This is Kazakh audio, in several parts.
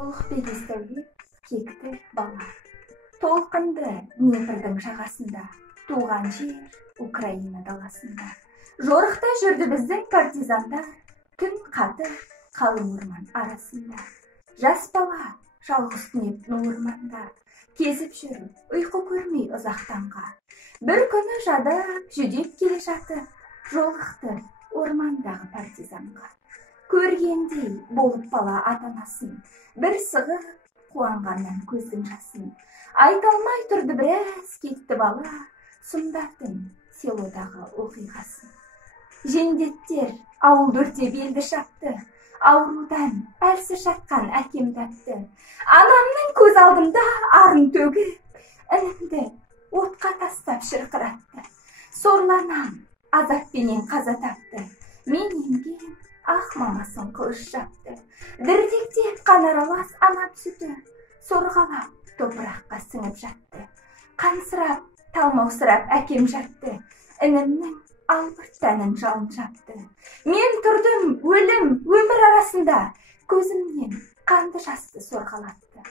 Ұлықбек кекті бала. Толқынды Днепрдің жағасында, туған жер Украина даласында. Жорықта жүрді біздің партизандар, түн қаты қалың орман арасында. Жас бала жалғыз түнеп орманда, кезіп жүріп, ұйқы көрмей ұзақтанға. Бір күні жадап, жүдеп келе жатып, жолықты ормандағы партизанға. Көргендей болып бала ата-анасын, бір сығып қуанғаннан көздің жасын. Айта алмай тұрды біраз кетті бала, сұмдардың селодағы оқиғасын. Жендеттер ауыл өртеп елді шапты, аурудан әлсіз жатқан әкем тапты. Анамның көз алдымда арын төгіп, інімді отқа тастап шырқыратты. Сорланам азаппенен қаза тапты, мен емген ақ мамасын қылыш жапты. Дірдектеп қан аралас анам сүті, сорғалап топыраққа сіңіп жатты. Қансырап, талмаусырап әкем жатты, інімнің албырт тәнін жалын жапты. Мен тұрдым өлім, өмір арасында, көзімнен қанды жасты сорғалатты.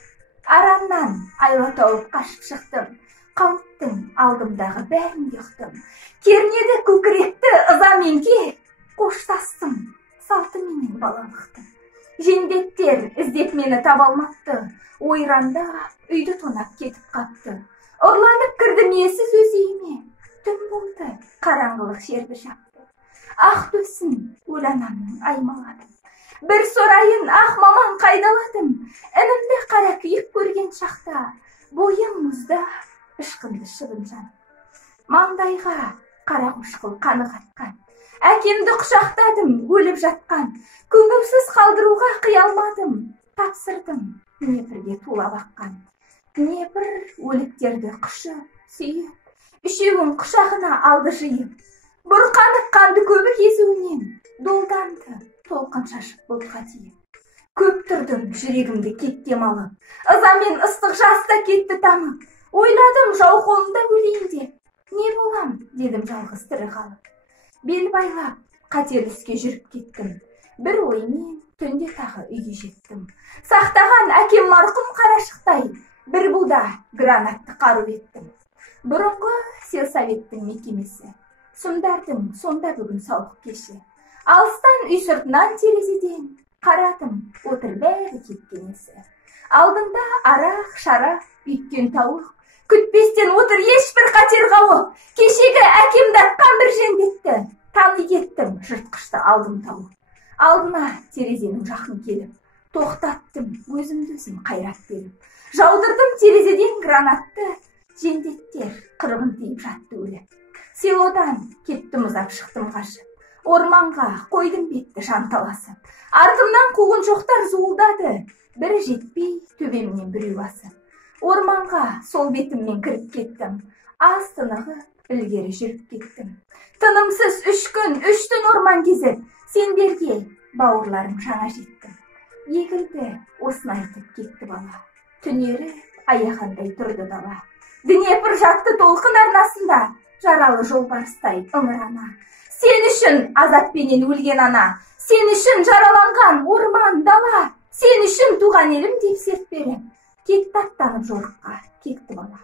Араннан айла тауып қашып шықтым, қауіптің алдымдағы бәрін ұқтым. Кернеді көкіректі ызамен кеп, қоштастым салтыменен балалықтым. Жендеттер іздеп мені таба алмапты, ойранда үйді тонап кетіп қапты. Ұрланып кірдім иесіз өз үйіме, түн болды, қараңғылық жерді шапты. Ақ төсін өл анамның аймаладым, бір сорайын ақ маман қайдаладым. Інімді қара күйіп көрген шақта, бойым мұзда ышқынды шыбын жан. Маңдайға қара қошқыл қаны қатқан, әкемді құшақтадым, өліп жатқан. Көмусіз қалдыруға қия алмадым, тапсырдым Днепрге тулап аққан. Днепр өліктерді құшып, сүйіп, үшеуін құшағына алды жиып. Бұрқанып қанды көбі кезуінен, долданды толқын шашып бұлтқа тиіп. Көп тұрдым жүрегімді кеттем алып, ызамен ыстық жаста кетті тамып. Ойладым жау қолында өлейін деп, не болам дедім жалғыз тірі қалып. Бел байлап, қатерлі іске жүріп кеттім. Бір оймен түнде тағы үйге жеттім. Сақтаған әкем марқұм қарашықтай, бір буда гранатты қару еттім. Бұрынғы сельсоветтің мекемесі, сұмдардың сонда бүгін сауық кеші. Алыстан үй сыртынан терезеден қарадым, отыр бәрі кеткенесі. Алдында арақ, шарап, үйткен тауық, күтпестен отыр ешбір қатер қауіп. Кешегі әкемді атқан бір жендетті, тани кеттім, жыртқышты алдым тауып. Алдына терезенің жақын келіп, тоқтаттым өзімді өзім қайрат беріп. Жаудырдым терезеден гранатты, жендеттер қырғын тиіп жатты өліп. Селодан кеттім ұзап шықтым қашып, орманға қойдым бетті жанталасып. Артымнан қуғын жоқтар зуылдады, бірі жетпей төбемнен біреу басып. Орманға сол бетіммен кіріп кеттім, аз тынығып, ілгері жүріп кеттім. Тынымсыз 3 күн, 3 түн орман кезіп, сендерге бауырларым жаңа жеттім. Егілді осын айтып кетті бала, түнері аяғандай тұрды дала. Днепр жатты толқын арнасында, жаралы жолбарыстай ыңырана. Сен үшін азаппенен өлген ана, сен үшін жараланған орман дала, сен үшін туған елім деп серт беріп, кетті аттанып жорыққа кекті бала.